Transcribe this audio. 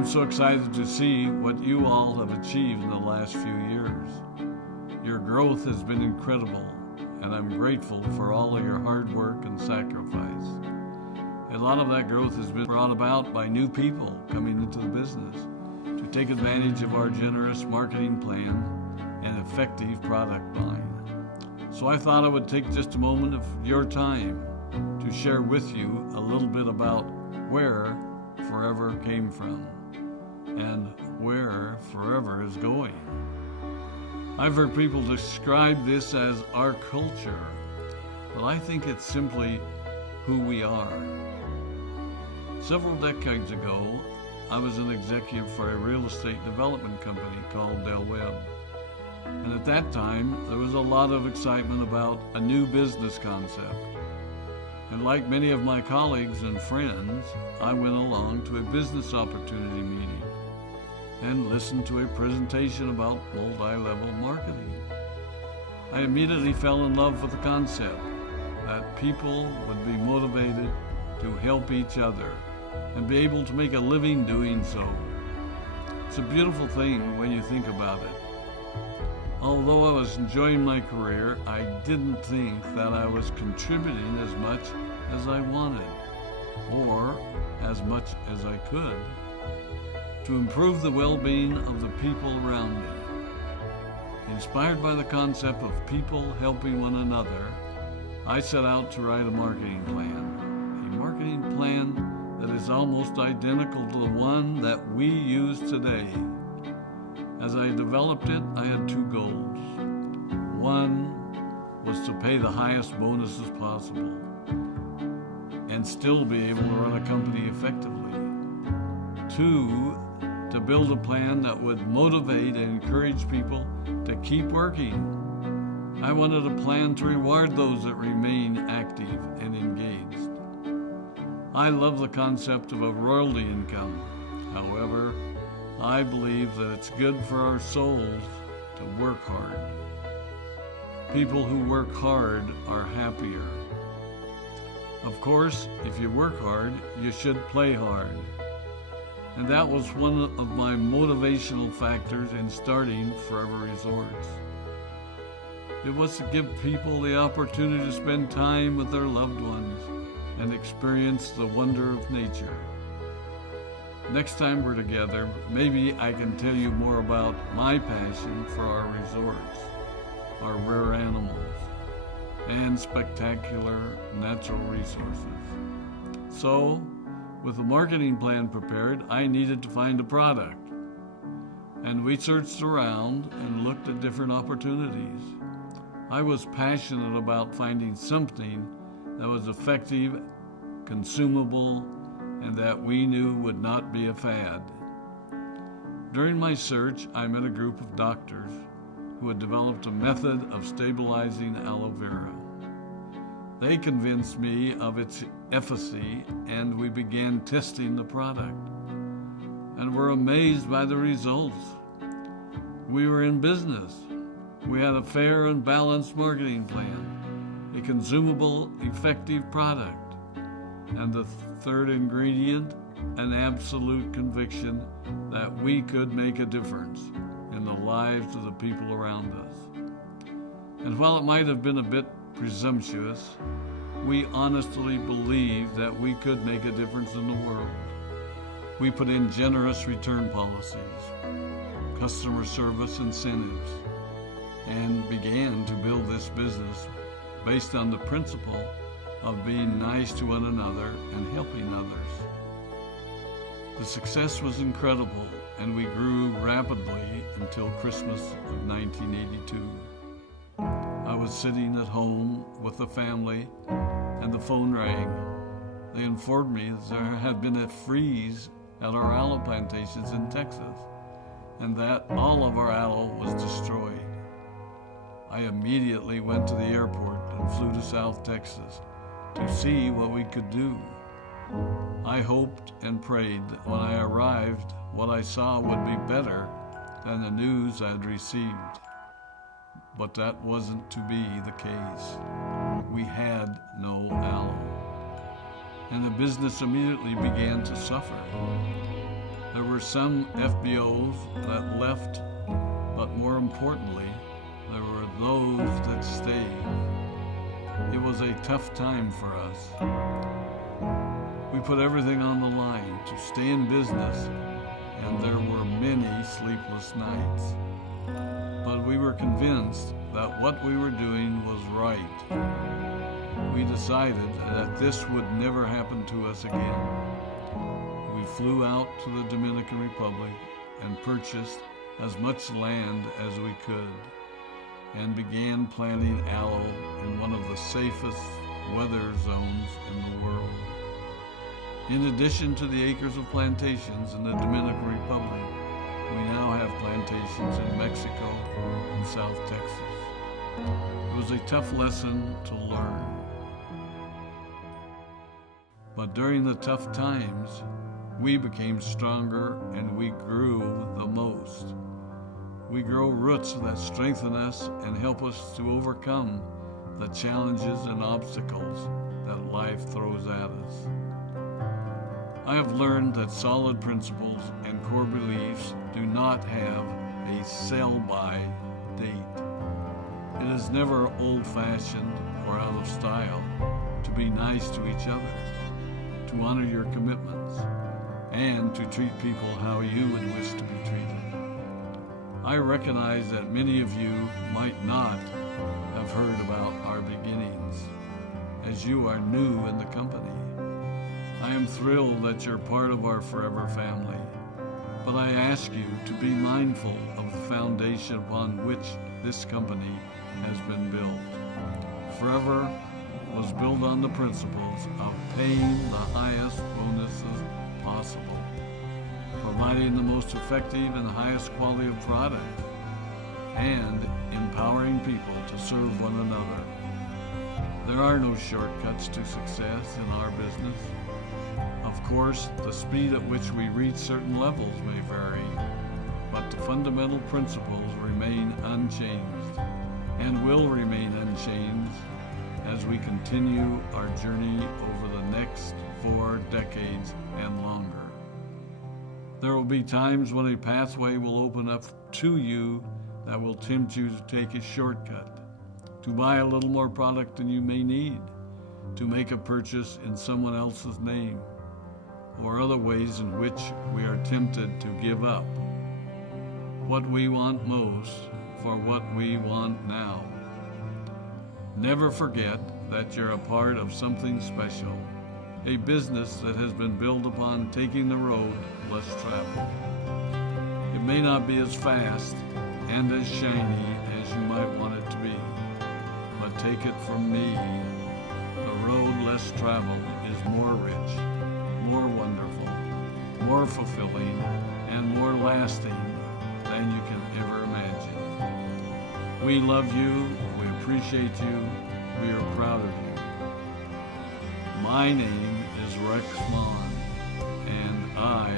I'm so excited to see what you all have achieved in the last few years. Your growth has been incredible, and I'm grateful for all of your hard work and sacrifice. A lot of that growth has been brought about by new people coming into the business to take advantage of our generous marketing plan and effective product line. So I thought I would take just a moment of your time to share with you a little bit about where Forever came from and where Forever is going. I've heard people describe this as our culture, but I think it's simply who we are. Several decades ago, I was an executive for a real estate development company called Del Webb. And at that time, there was a lot of excitement about a new business concept. And like many of my colleagues and friends, I went along to a business opportunity meeting and listened to a presentation about multi-level marketing. I immediately fell in love with the concept that people would be motivated to help each other and be able to make a living doing so. It's a beautiful thing when you think about it. Although I was enjoying my career, I didn't think that I was contributing as much as I wanted, or as much as I could, to improve the well-being of the people around me. Inspired by the concept of people helping one another, I set out to write a marketing plan that is almost identical to the one that we use today. As I developed it, I had two goals. One was to pay the highest bonuses possible and still be able to run a company effectively. Two, to build a plan that would motivate and encourage people to keep working. I wanted a plan to reward those that remain active and engaged. I love the concept of a royalty income. However, I believe that it's good for our souls to work hard. People who work hard are happier. Of course, if you work hard, you should play hard. And that was one of my motivational factors in starting Forever Resorts. It was to give people the opportunity to spend time with their loved ones and experience the wonder of nature. Next time we're together, maybe I can tell you more about my passion for our resorts, our rare animals, and spectacular natural resources. So, with the marketing plan prepared, I needed to find a product. And we searched around and looked at different opportunities. I was passionate about finding something that was effective, consumable, and that we knew would not be a fad. During my search, I met a group of doctors who had developed a method of stabilizing aloe vera. They convinced me of its efficacy, and we began testing the product, and were amazed by the results. We were in business. We had a fair and balanced marketing plan, a consumable, effective product, and the third ingredient, an absolute conviction that we could make a difference in the lives of the people around us. And while it might have been a bit presumptuous, we honestly believed that we could make a difference in the world. We put in generous return policies, customer service incentives, and began to build this business based on the principle of being nice to one another and helping others. The success was incredible, and we grew rapidly until Christmas of 1982. I was sitting at home with the family, and the phone rang. They informed me that there had been a freeze at our aloe plantations in Texas, and that all of our aloe was destroyed. I immediately went to the airport and flew to South Texas to see what we could do. I hoped and prayed that when I arrived, what I saw would be better than the news I'd received. But that wasn't to be the case. We had no aloe, and the business immediately began to suffer. There were some FBOs that left, but more importantly, there were those that stayed. It was a tough time for us. We put everything on the line to stay in business, and there were many sleepless nights. But we were convinced that what we were doing was right. We decided that this would never happen to us again. We flew out to the Dominican Republic and purchased as much land as we could and began planting aloe in one of the safest weather zones in the world. In addition to the acres of plantations in the Dominican Republic, we now have plantations in Mexico and South Texas. It was a tough lesson to learn. But during the tough times, we became stronger and we grew the most. We grow roots that strengthen us and help us to overcome the challenges and obstacles that life throws at us. I have learned that solid principles and core beliefs do not have a sell-by date. It is never old-fashioned or out of style to be nice to each other, to honor your commitments, and to treat people how you would wish to be treated. I recognize that many of you might not have heard about our beginnings, as you are new in the company. I am thrilled that you're part of our forever family, but I ask you to be mindful of the foundation upon which this company has been built. Forever was built on the principles of paying the highest bonuses possible, providing the most effective and highest quality of product, and empowering people to serve one another. There are no shortcuts to success in our business. Of course, the speed at which we reach certain levels may vary, but the fundamental principles remain unchanged and will remain unchanged as we continue our journey over the next 4 decades and longer. There will be times when a pathway will open up to you that will tempt you to take a shortcut, to buy a little more product than you may need, to make a purchase in someone else's name, or other ways in which we are tempted to give up what we want most for what we want now. Never forget that you're a part of something special, a business that has been built upon taking the road less traveled. It may not be as fast and as shiny as you might want it to be, but take it from me, the road less traveled is more rich, more wonderful, more fulfilling, and more lasting than you can ever imagine. We love you, we appreciate you, we are proud of you. My name is Rex Maughan, and I